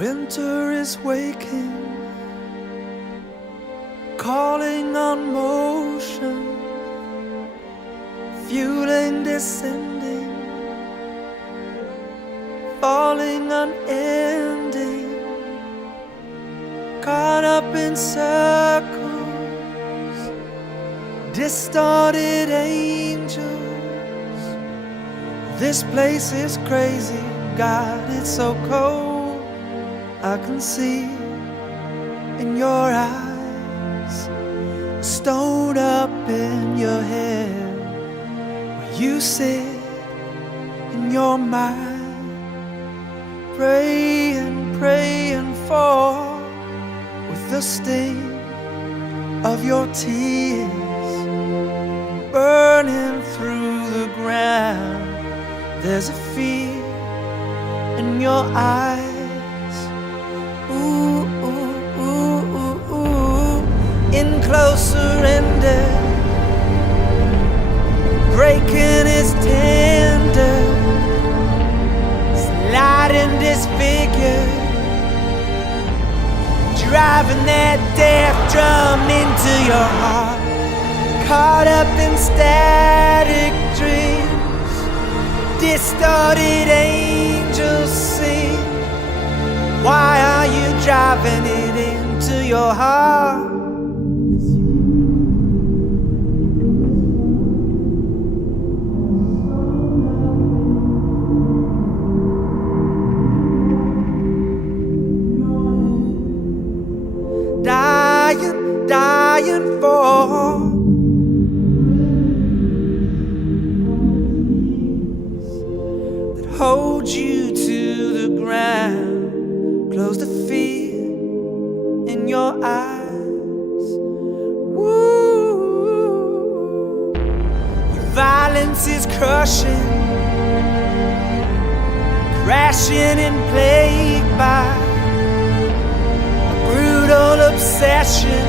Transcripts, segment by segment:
Winter is waking, calling on motion, fueling descending, falling unending, caught up in circles, distorted angels. This place is crazy, God, it's so cold. I can see in your eyes, a stone up in your head, where you sit in your mind, praying, praying for, with the sting of your tears burning through the ground. There's a fear in your eyes. Ooh, ooh, ooh, ooh, ooh. In close surrender, breaking is tender, sliding disfigured, driving that death drum into your heart, caught up in static dreams, distorted angels sing. Why are you driving it into your heart? Dying, dying for that hold you to the ground. Close the fear in your eyes. Woo. Your violence is crushing, crashing and plagued by a brutal obsession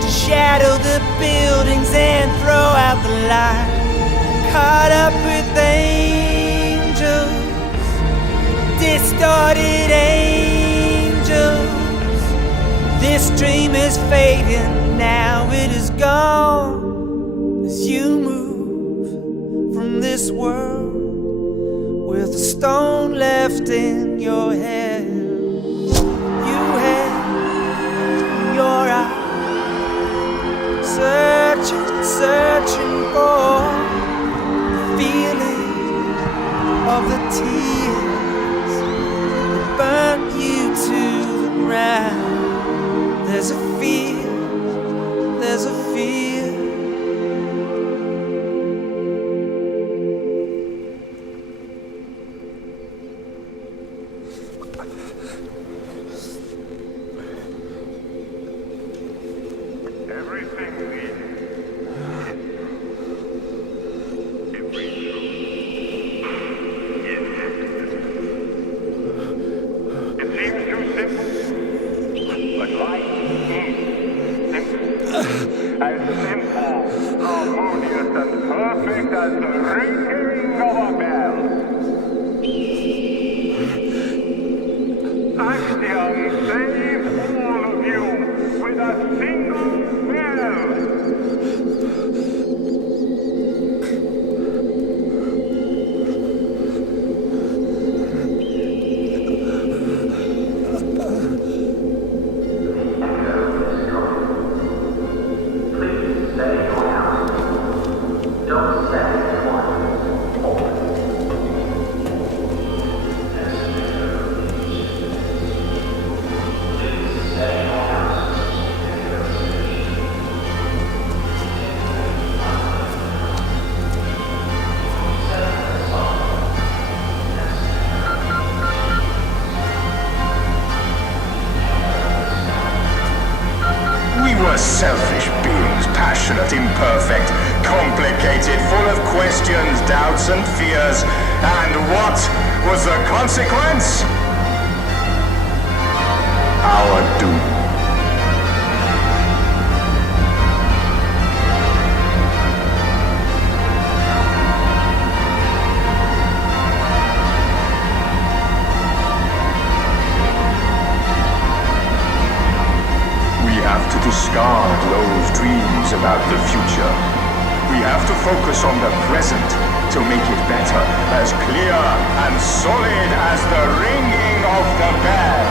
to shadow the buildings and throw out the light. Caught up with angels, distorted angels. This dream is fading, now it is gone. As you move from this world with a stone left in your head, you had your eyes searching, searching for the feeling of the tears burn you to the ground. There's a fear, there's a fear. Everything we do, every it seems too simple, but life is simple. As simple, harmonious, and perfect as the ringing of a bell. Axiom saves all of you with a single bell. Selfish beings, passionate, imperfect, complicated, full of questions, doubts, and fears. And what was the consequence? Our doom. discard those dreams about the future. We have to focus on the present to make it better, as clear and solid as the ringing of the bell.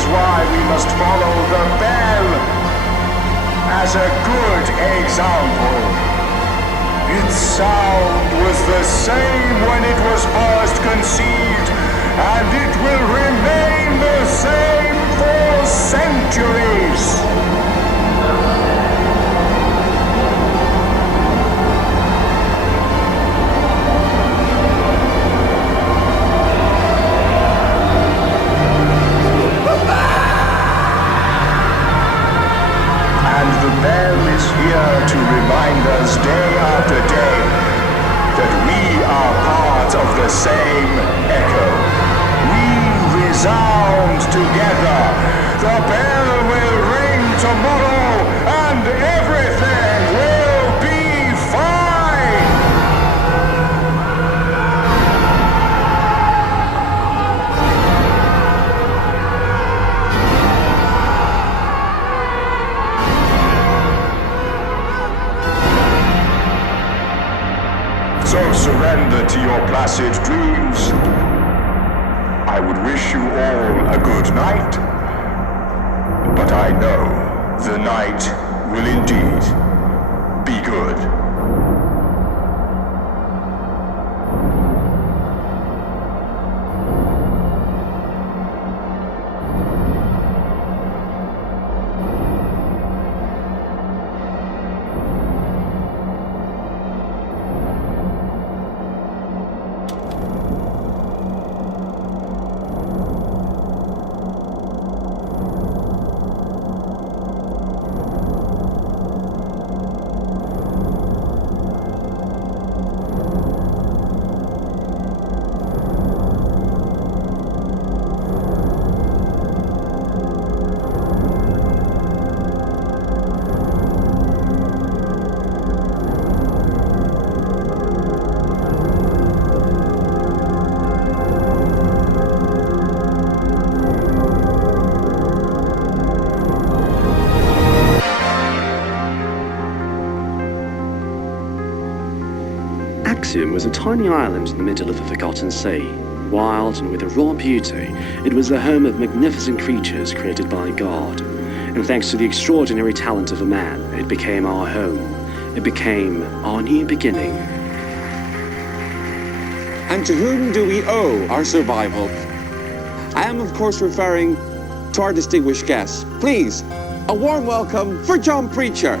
Why we must follow the bell as a good example. Its sound was the same when it was first conceived, and it will remain the same for centuries. The bell is here to remind us day after day that we are part of the same echo. We resound together. The bell will ring tomorrow and everything will be fine. So surrender to your placid dreams. I would wish you all a good night, but I know the night will indeed be good. Axiom was a tiny island in the middle of the forgotten sea. Wild and with a raw beauty, it was the home of magnificent creatures created by God. And thanks to the extraordinary talent of a man, it became our home. It became our new beginning. And to whom do we owe our survival? I am, of course, referring to our distinguished guests. Please, a warm welcome for John Preacher.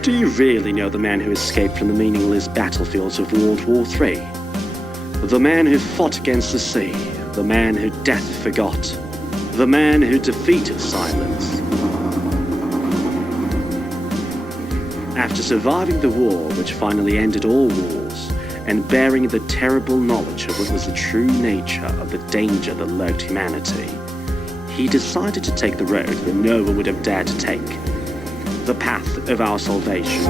Do you really know the man who escaped from the meaningless battlefields of World War III? The man who fought against the sea, the man who death forgot, the man who defeated silence. After surviving the war which finally ended all wars, and bearing the terrible knowledge of what was the true nature of the danger that lurked humanity, he decided to take the road that no one would have dared to take. The path of our salvation.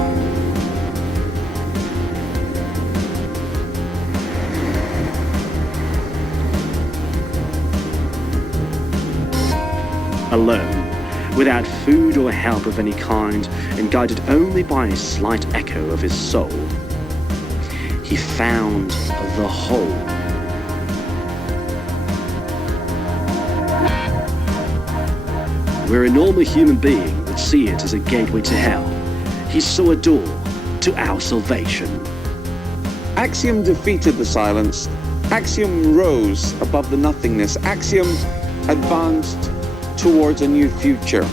Alone, without food or help of any kind, and guided only by a slight echo of his soul, he found the whole. Where a normal human being would see it as a gateway to hell, he saw a door to our salvation. Axiom defeated the silence. Axiom rose above the nothingness. Axiom advanced towards a new future.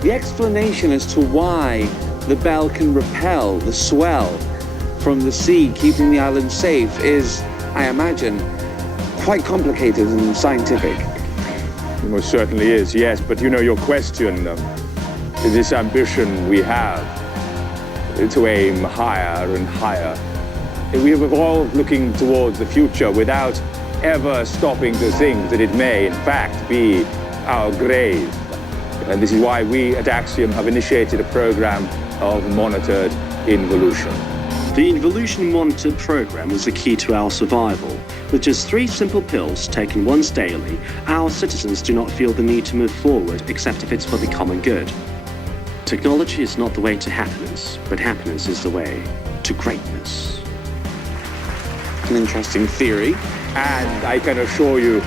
The explanation as to why the bell can repel the swell from the sea, keeping the island safe, is, I imagine, quite complicated and scientific. It most certainly is, yes. But you know, your question, this ambition we have to aim higher and higher. We have evolved looking towards the future without ever stopping to think that it may, in fact, be our grave. And this is why we at Axiom have initiated a program of monitored involution. The Involution Monitored program was the key to our survival. With just 3 simple pills taken once daily, our citizens do not feel the need to move forward except if it's for the common good. Technology is not the way to happiness, but happiness is the way to greatness. An interesting theory. And I can assure you,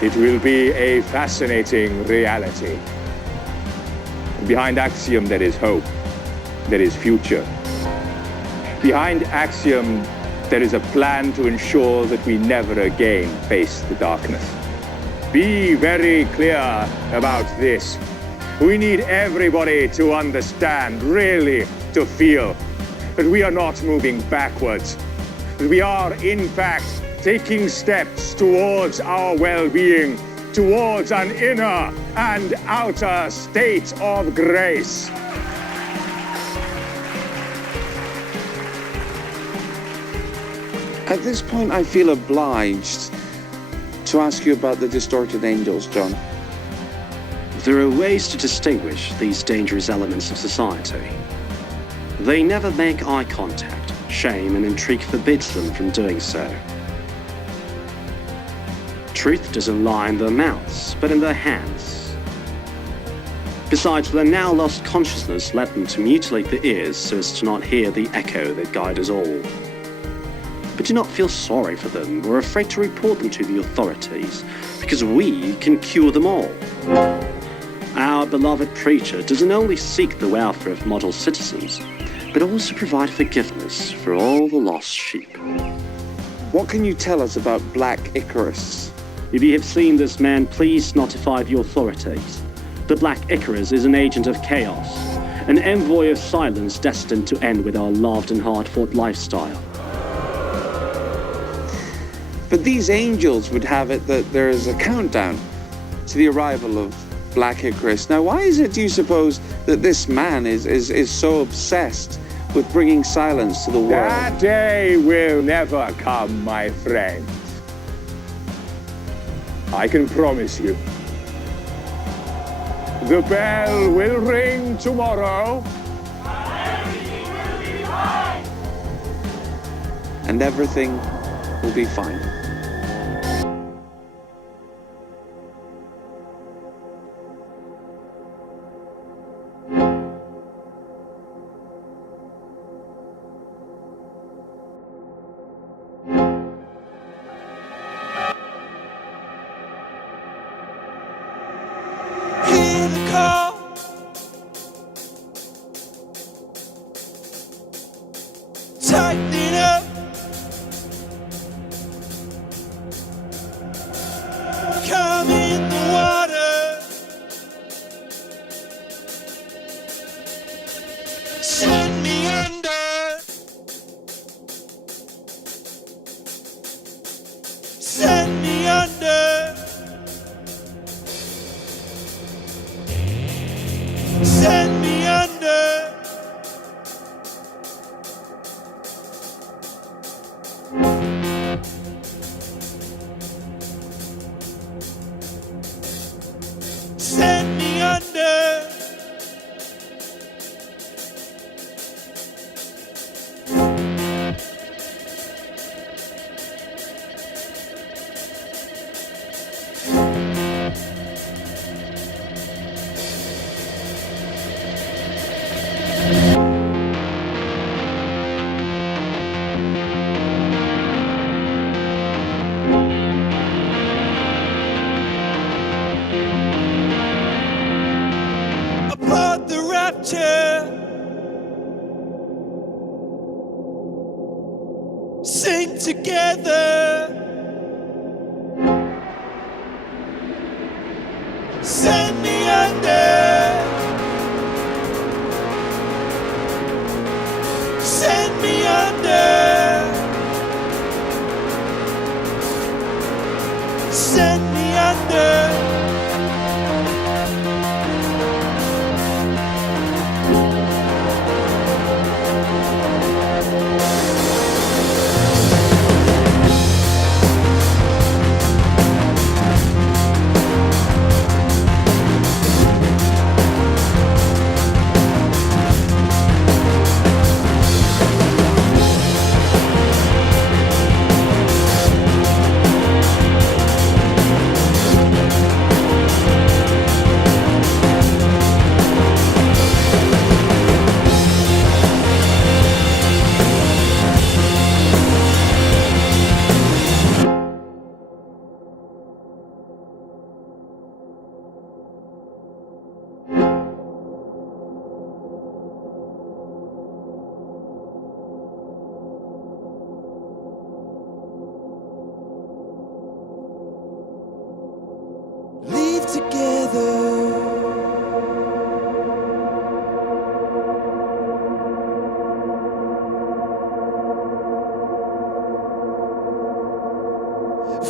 it will be a fascinating reality. Behind Axiom, there is hope. There is future. Behind Axiom, there is a plan to ensure that we never again face the darkness. Be very clear about this. We need everybody to understand, really to feel, that we are not moving backwards. That we are, in fact, taking steps towards our well-being, towards an inner and outer state of grace. At this point, I feel obliged to ask you about the distorted angels, John. There are ways to distinguish these dangerous elements of society. They never make eye contact. Shame and intrigue forbids them from doing so. Truth doesn't lie in their mouths, but in their hands. Besides, their now lost consciousness led them to mutilate the ears so as to not hear the echo that guides us all. But do not feel sorry for them or afraid to report them to the authorities, because we can cure them all. Our beloved preacher doesn't only seek the welfare of model citizens, but also provide forgiveness for all the lost sheep. What can you tell us about Black Icarus? If you have seen this man, please notify the authorities. The Black Icarus is an agent of chaos, an envoy of silence destined to end with our loved and hard-fought lifestyle. But these angels would have it that there is a countdown to the arrival of Black Icarus. Now, why is it, do you suppose, that this man is so obsessed with bringing silence to the world? That day will never come, my friend. I can promise you. The bell will ring tomorrow. And everything will be fine. Hear the call. Tighten up. Come in the water. Send me under. Send me under. Send me under. Send me under. Applaud the rapture. Sing together. Send me under. Leave together.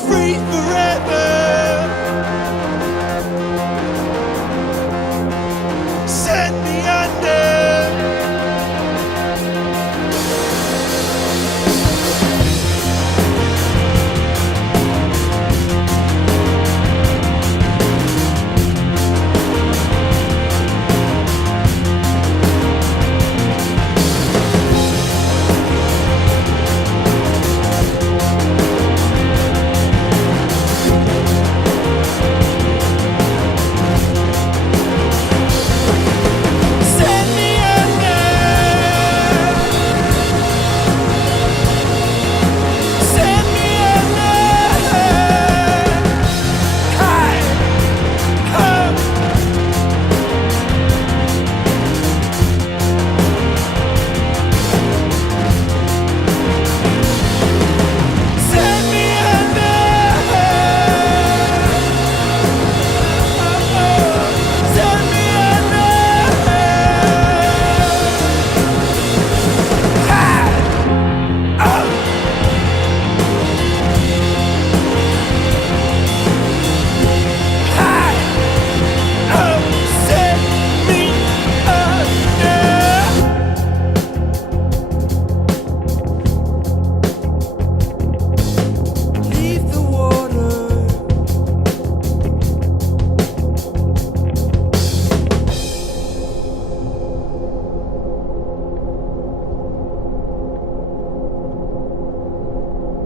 Free forever. Set me under.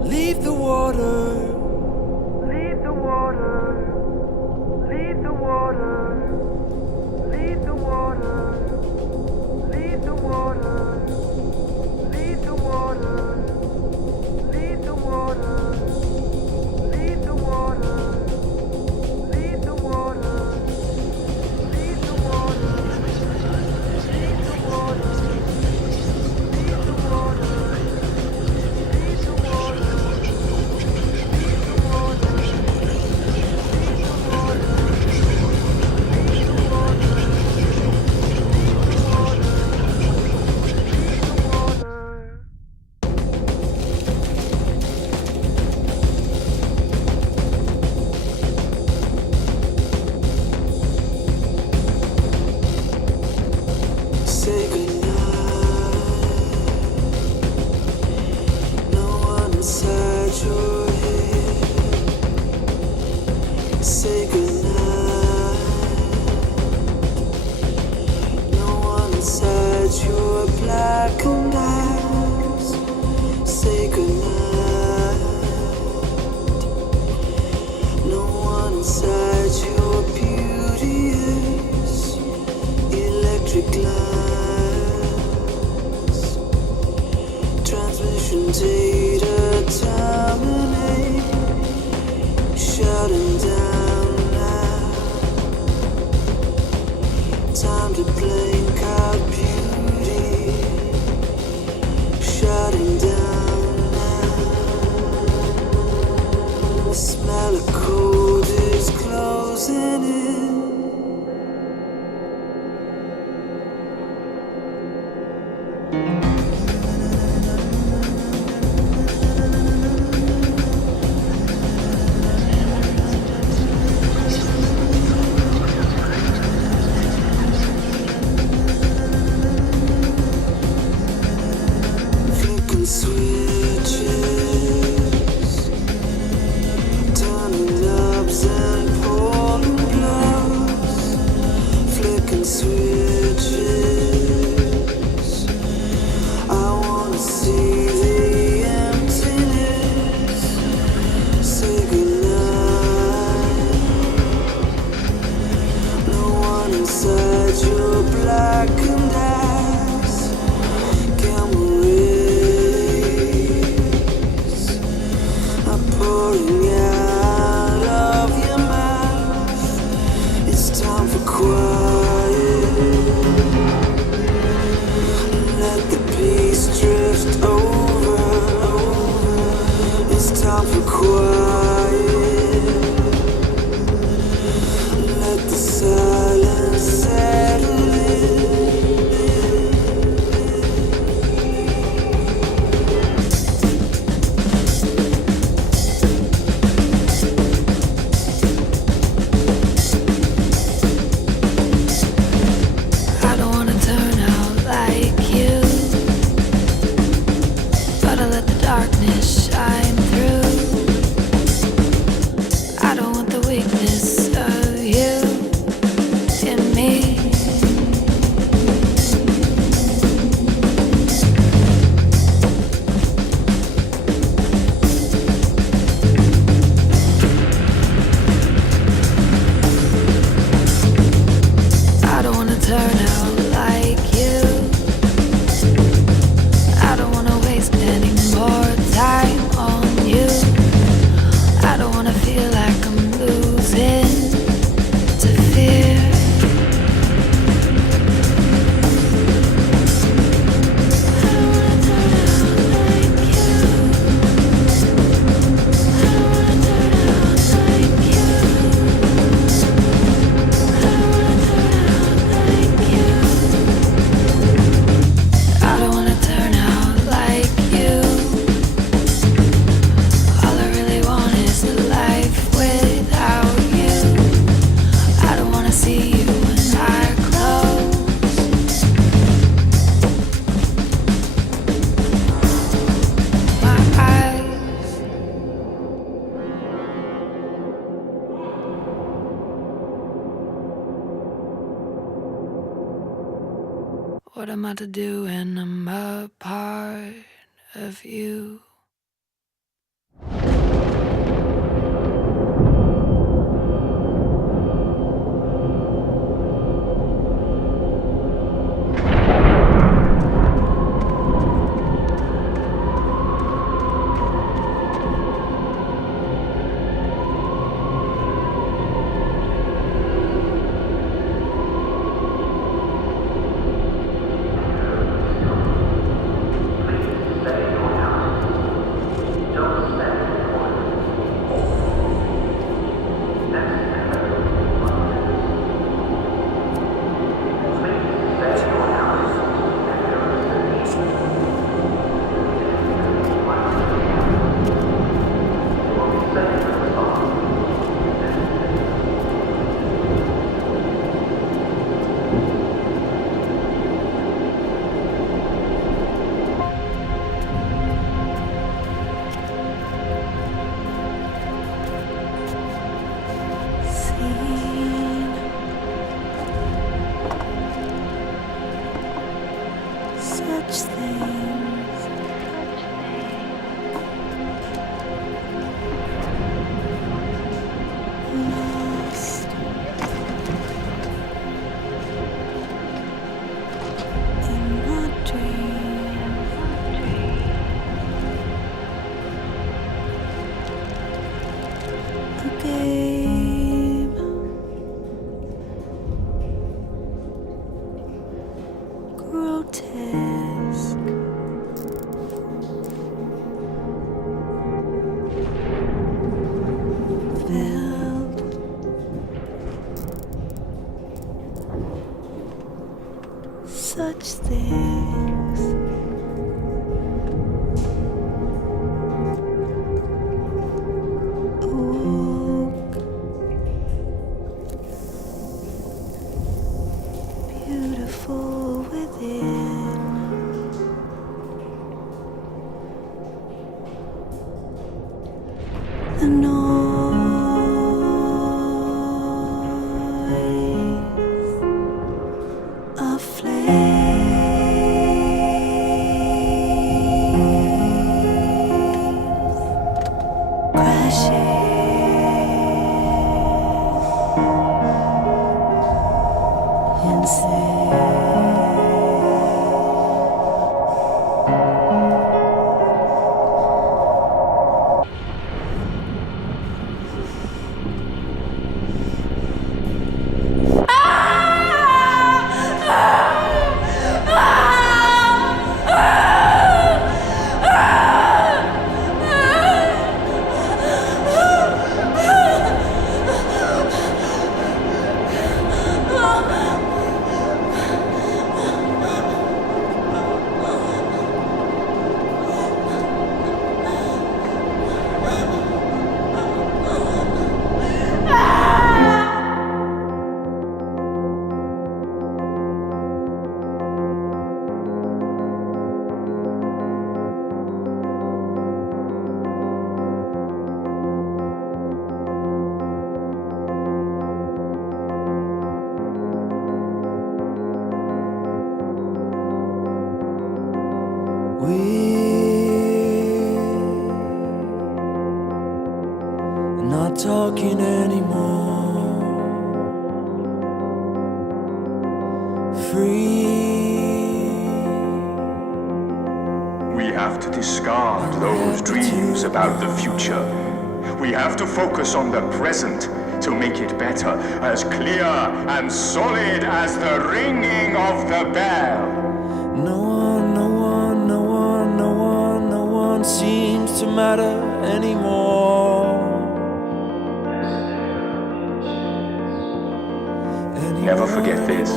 Leave the water. Leave the water. Leave the water. Leave the water. Leave the water. Leave the water. Leave the water. Leave the water. Leave the water. Leave the water. Leave the water. Leave the water. Leave the water. Say goodnight. No one inside your head. Say goodnight. No one inside your black and eyes. Say goodnight. No one inside your beauteous electric light. Transmission data terminate. Shutting down now. Time to blink out beauty. Shutting down now. The smell of cold is closing in. flipping switches. I wanna see the emptiness. Say goodnight. No one inside your blackened eyes. Camera rays are pouring out of your mouth. It's time for quiet. Let the peace drift over. It's time for quiet. Let the silence settle in. I don't wanna turn out like you. Gotta let the darkness shine through. I don't want the weakness of you in me. I don't wanna turn out like you. I don't wanna waste any more time on you. I don't wanna feel like I'm losing to fear. I don't wanna turn out like you. I don't wanna turn out like you. I don't wanna turn out like you. I don't wanna turn out like you. All I really want is a life without you. I don't wanna see you when I close my eyes. What am I to do when I'm a part of you? Such things. Lost in my dream. A game. Grotesque. Felt such things. Awoke. Beautiful within. The noise We're not talking anymore. Free. We have to discard those dreams about the future. We have to focus on the present to make it better, as clear and solid as the ringing of the bell. No one seems to matter anymore. Never forget this,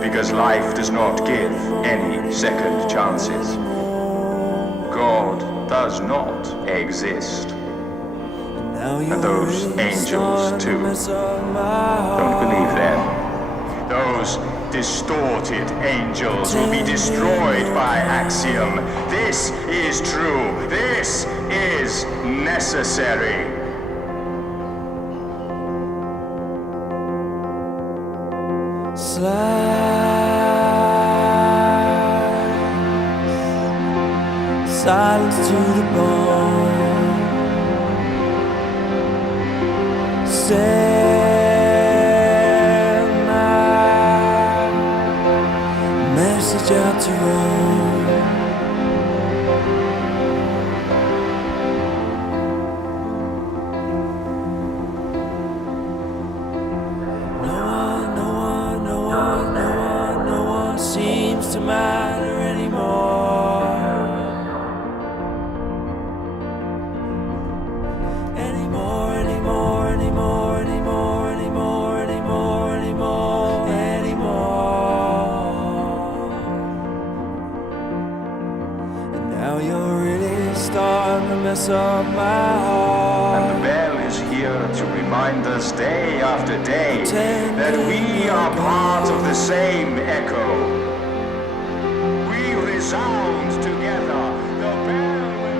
because life does not give any second chances. God does not exist. And those angels too. Don't believe them. Those distorted angels will be destroyed by Axiom. This is true. This is necessary. Silence to the bone. Send my message out to Rome. No one seems to matter anymore. Now you're really starting to mess up my heart. And the bell is here to remind us day after day that we are part of the same echo. We resound together. The bell will...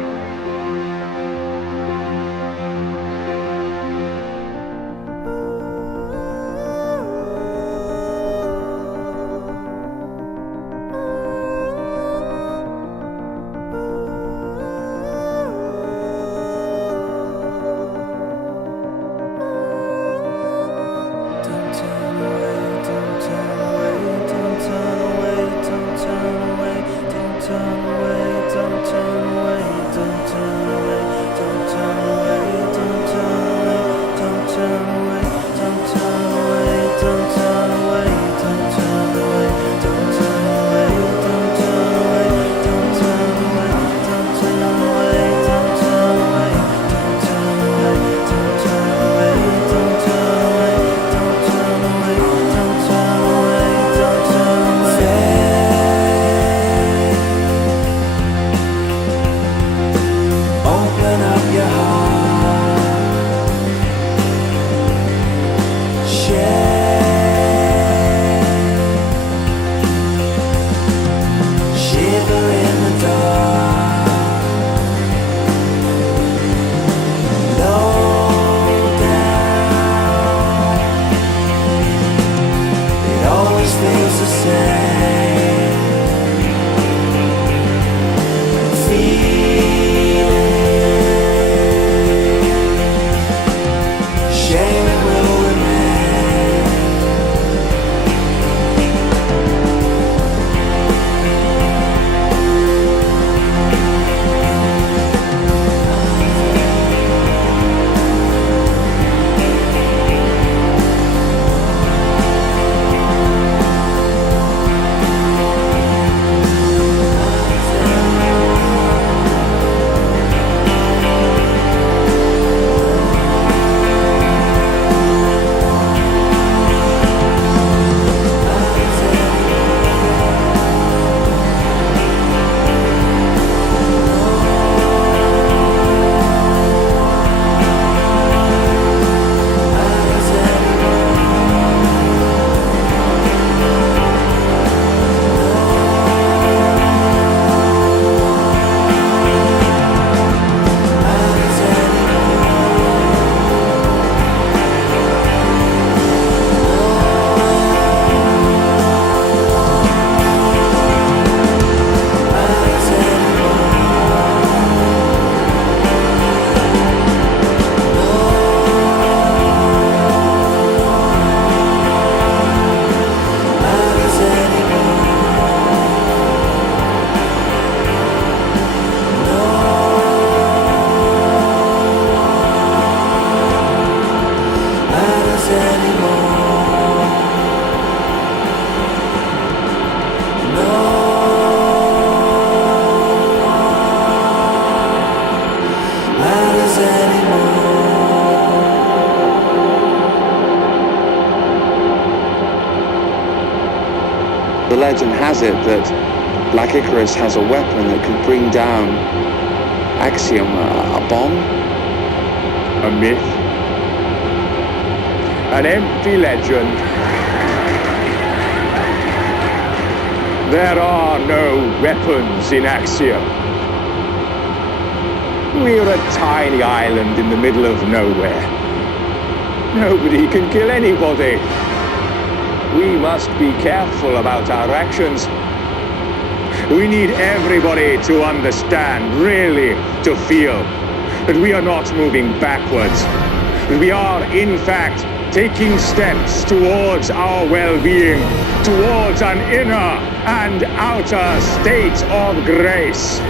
The legend has it that Black Icarus has a weapon that could bring down Axiom, a bomb. A myth. An empty legend. There are no weapons in Axiom. We're a tiny island in the middle of nowhere. Nobody can kill anybody. We must be careful about our actions. We need everybody to understand, really, to feel that we are not moving backwards. We are, in fact, taking steps towards our well-being, towards an inner and outer state of grace.